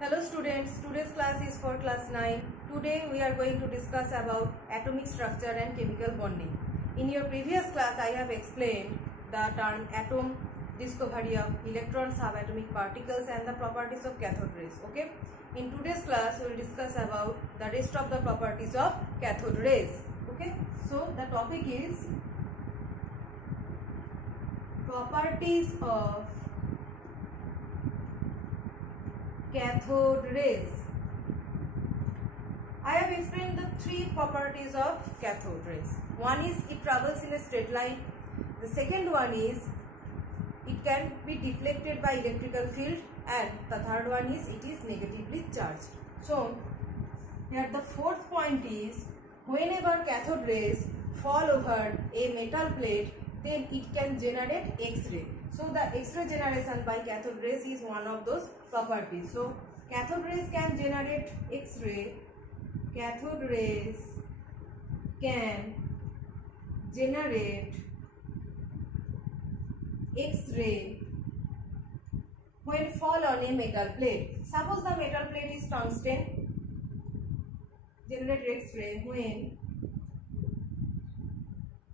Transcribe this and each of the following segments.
Hello students, today's class is for class 9. Today we are going to discuss about atomic structure and chemical bonding. In your previous class I have explained the term atom, discovery of electron, subatomic particles and the properties of cathode rays. Okay. In today's class we will discuss about the rest of the properties of cathode rays. Okay. So the topic is properties of cathode rays. I have explained the three properties of cathode rays. One is it travels in a straight line. The second one is it can be deflected by electrical field, and the third one is it is negatively charged. So here the fourth point is whenever cathode rays fall over a metal plate, then it can generate X-ray. So the X-ray generation by cathode rays is one of those properties. So cathode rays can generate X-ray. Cathode rays can generate X-ray when fall on a metal plate. Suppose the metal plate is tungsten, generate X-ray when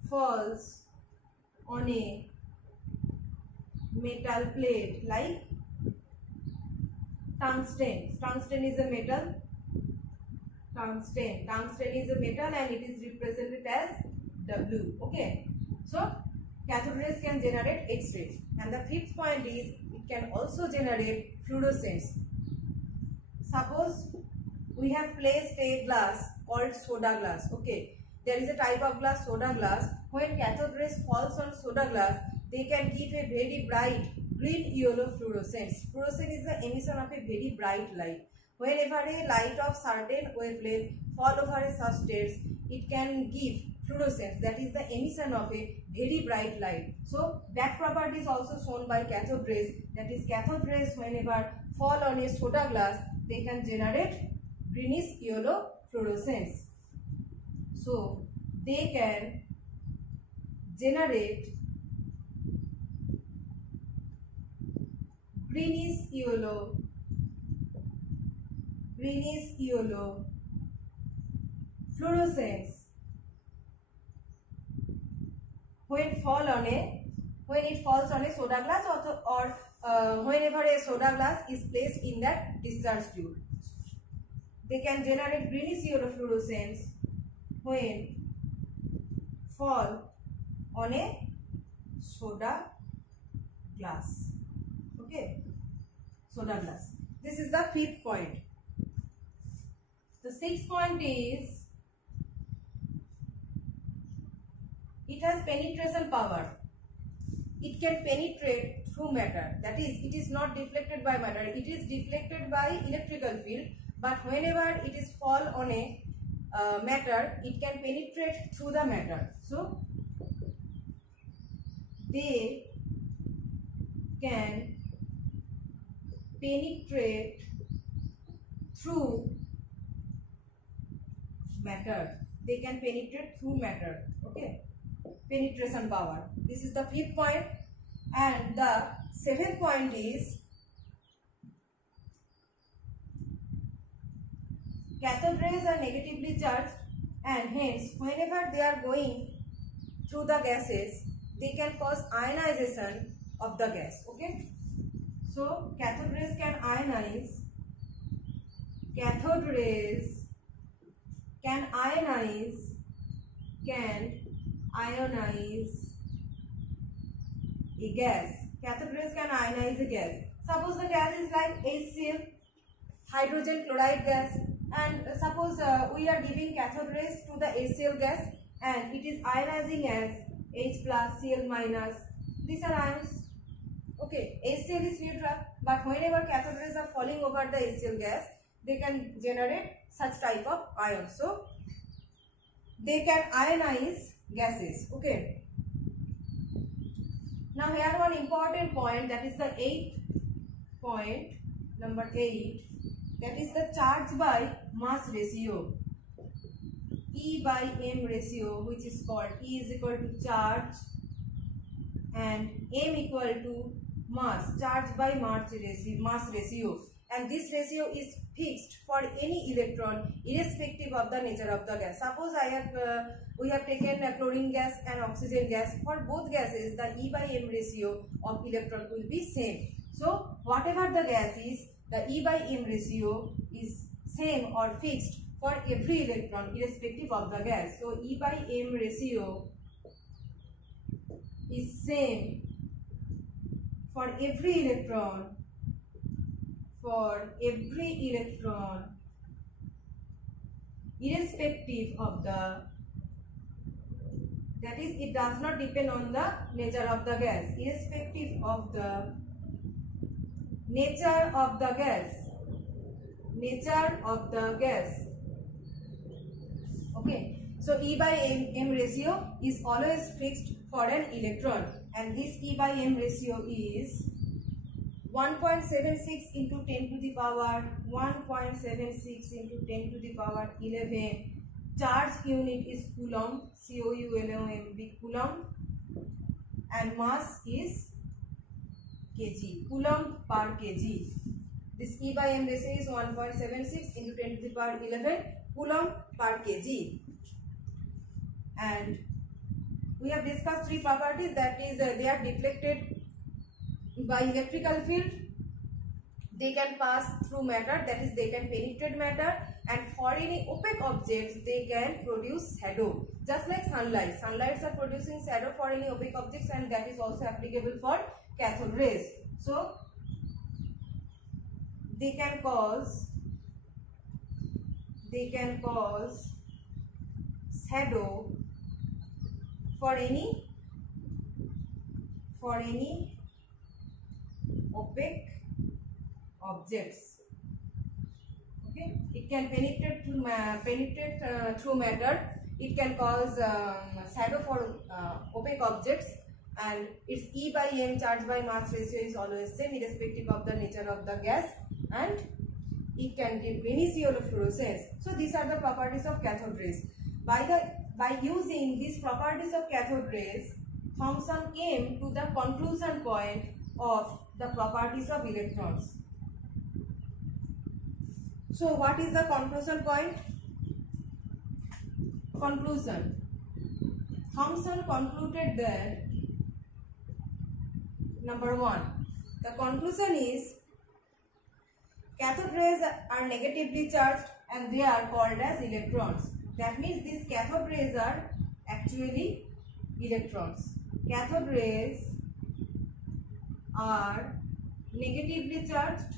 falls on a metal plate like tungsten. Tungsten is a metal. Tungsten is a metal and it is represented as W. Okay. So cathode rays can generate X-rays. And the fifth point is it can also generate fluorescence. Suppose we have placed a glass called soda glass. Okay. There is a type of glass, soda glass. When cathode rays falls on soda glass, they can give a very bright green-yellow fluorescence. Fluorescence is the emission of a very bright light. Whenever a light of certain wavelength fall over a substance, it can give fluorescence. That is the emission of a very bright light. So that property is also shown by cathode rays. That is, cathode rays whenever fall on a soda glass, they can generate greenish yellow fluorescence. So they can generate greenish yellow fluorescence when it falls on a soda glass or whenever a soda glass is placed in that discharge tube. They can generate greenish yellow fluorescence when fall on a soda glass. Okay, soda glass. This is the fifth point. The sixth point is it has penetration power. It can penetrate through matter. That is, it is not deflected by matter. It is deflected by electrical field. But whenever it is fall on a matter, it can penetrate through the matter. So they can penetrate through matter. They can penetrate through matter. Okay, penetration power. This is the fifth point. And the seventh point is cathode rays are negatively charged, and hence whenever they are going through the gases, they can cause ionization of the gas. Okay, so cathode rays can ionize. Cathode rays can ionize a gas. Cathode rays can ionize a gas. Suppose the gas is like HCl, hydrogen chloride gas, and suppose we are giving cathode rays to the HCl gas and it is ionizing as H plus, Cl minus. These are ions. Okay, HCl is neutral, but whenever cathode rays are falling over the HCl gas, they can generate such type of ions. So they can ionize gases. Okay. Now here one important point, that is the eighth point, number 8. That is the charge by mass ratio. E by M ratio, which is called E is equal to charge and M equal to mass, charge by mass ratio. and this ratio is fixed for any electron irrespective of the nature of the gas. Suppose we have taken chlorine gas and oxygen gas. For both gases, the E by M ratio of electron will be same. So whatever the gas is, the E by M ratio is same or fixed for every electron irrespective of the gas. So E by M ratio is same for every electron irrespective of the, that is, it does not depend on the nature of the gas, irrespective of the nature of the gas, okay. So E by M ratio is always fixed for an electron, and this E by M ratio is 1.76 into 10 to the power 1.76 into 10 to the power 11. Charge unit is coulomb, C-O-U-L-O-M-B, coulomb, and mass is kg, coulomb per kg. This E by M ratio is 1.76 into 10 to the power 11 coulomb per kg. And we have discussed three properties, that is, they are deflected by electrical field, they can pass through matter, that is, they can penetrate matter, and for any opaque objects they can produce shadow, just like sunlight. Sunlights are producing shadow for any opaque objects, and that is also applicable for cathode rays. So they can cause shadow for any opaque objects. Okay, it can penetrate through matter. It can cause shadow for opaque objects, and its E by M, charge by mass ratio, is always same irrespective of the nature of the gas, and it can give many fluorescence. So these are the properties of cathode rays. By using these properties of cathode rays, Thomson came to the conclusion point of the properties of electrons. So what is the conclusion point? Conclusion. Thomson concluded that, number one, the conclusion is cathode rays are negatively charged and they are called as electrons. That means these cathode rays are actually electrons. Cathode rays are negatively charged,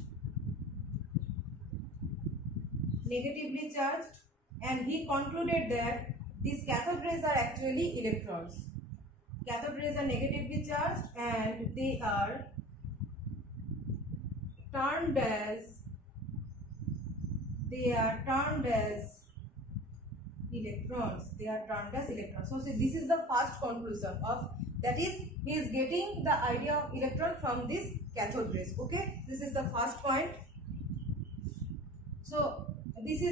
and he concluded that these cathode rays are actually electrons. Cathode rays are negatively charged and they are termed as electrons. So this is the first conclusion of, that is, he is getting the idea of electron from this cathode rays. Okay, this is the first point. So these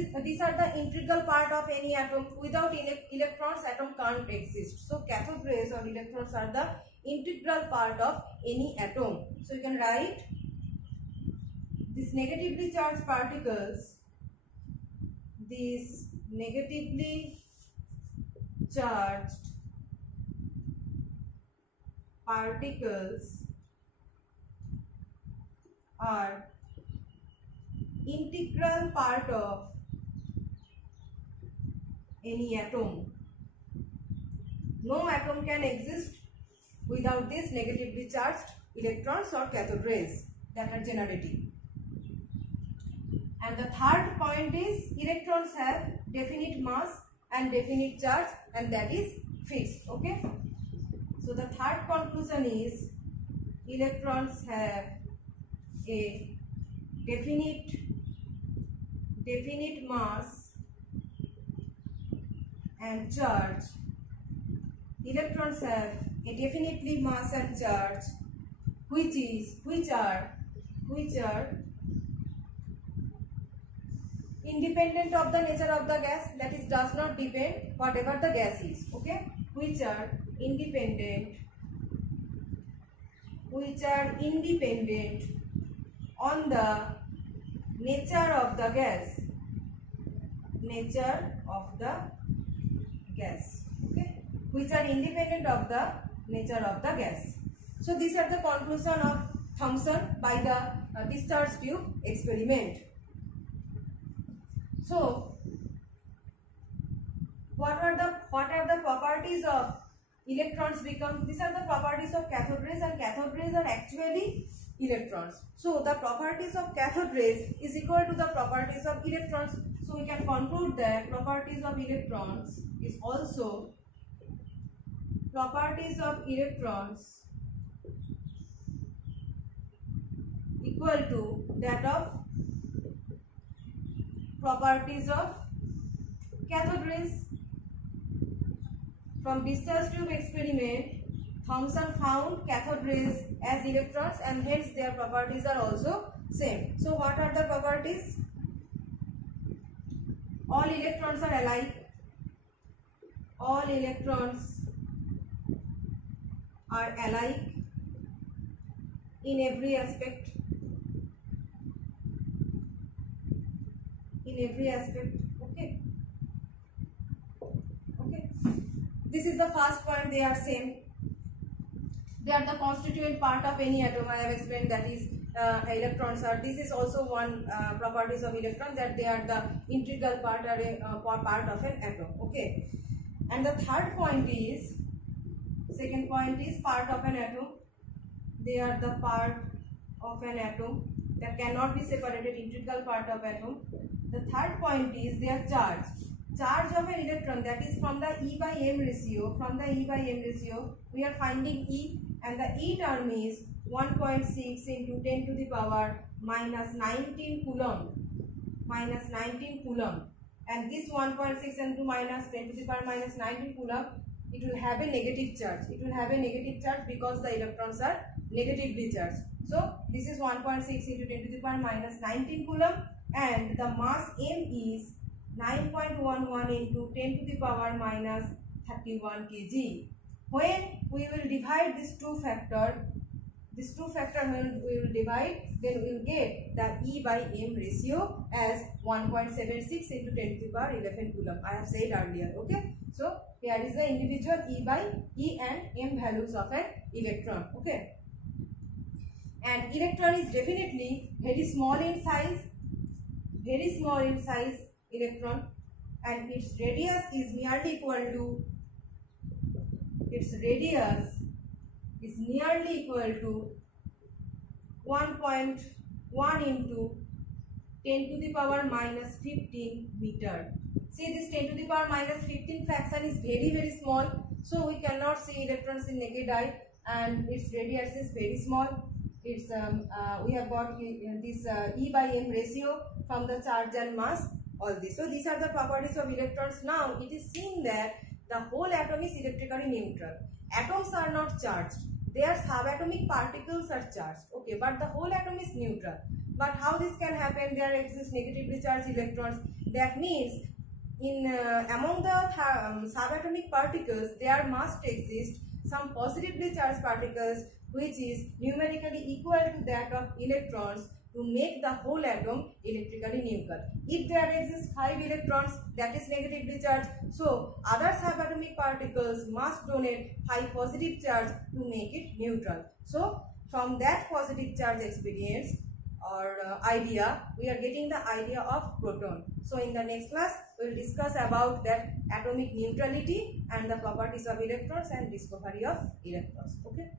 are the integral part of any atom. Without electrons, atom can't exist. So cathode rays or electrons are the integral part of any atom. So you can write these negatively charged particles. These negatively charged particles are integral part of any atom. No atom can exist without these negatively charged electrons or cathode rays that are generating. And the third point is electrons have definite mass and definite charge, and that is fixed. Okay, so the third conclusion is electrons have a definite mass and charge. Electrons have a definitely mass and charge which are independent of the nature of the gas, that is, does not depend whatever the gas is. Okay, which are independent on the nature of the gas, nature of the gas, okay, which are independent of the nature of the gas. So these are the conclusion of Thomson by the discharge tube experiment. So what are the properties of electrons become? These are the properties of cathode rays, and cathode rays are actually electrons. So the properties of cathode rays is equal to the properties of electrons. So we can conclude that properties of electrons is also properties of electrons equal to that of properties of cathode rays. From discharge tube experiment, Thomson found cathode rays as electrons, and hence their properties are also same. So what are the properties? All electrons are alike. All electrons are alike in every aspect. In every aspect. Okay. Okay. This is the first point. They are same. They are the constituent part of any atom. I have explained that is electrons are. This is also one properties of electron, that they are the integral part or part of an atom. Okay. And the third point is, second point is part of an atom. They are the part of an atom that cannot be separated, integral part of atom. The third point is their charge. Charge of an electron, that is from the E by M ratio. From the E by M ratio, we are finding E, and the E term is 1.6 into 10 to the power minus 19 coulomb. Minus 19 coulomb. And this 1.6 into minus 10 to the power minus 19 coulomb, it will have a negative charge. It will have a negative charge because the electrons are negatively charged. So this is 1.6 into 10 to the power minus 19 coulomb, and the mass M is 9.11 into 10 to the power minus 31 kg. When we will divide these two factors, when we will divide, then we will get the E by M ratio as 1.76 into 10 to the power 11 coulomb. I have said earlier. Okay. So here is the individual E and M values of an electron. Okay. And electron is definitely very small in size. Very small in size electron, and its radius is nearly equal to 1.1 into 10 to the power minus 15 meter. See, this 10 to the power minus 15 fraction is very small, so we cannot see electrons in naked eye, and its radius is very small. It's we have got this E by M ratio from the charge and mass, all this. So these are the properties of electrons. Now it is seen that the whole atom is electrically neutral. Atoms are not charged. Their subatomic particles are charged. Okay, but the whole atom is neutral. But how this can happen? There exist negatively charged electrons. That means in among the subatomic particles, there must exist some positively charged particles which is numerically equal to that of electrons to make the whole atom electrically neutral. If there exists 5 electrons, that is negatively charged, so other subatomic particles must donate 5 positive charge to make it neutral. So from that positive charge experience or idea, we are getting the idea of proton. So in the next class, we will discuss about that atomic neutrality and the properties of electrons and discovery of electrons. Okay.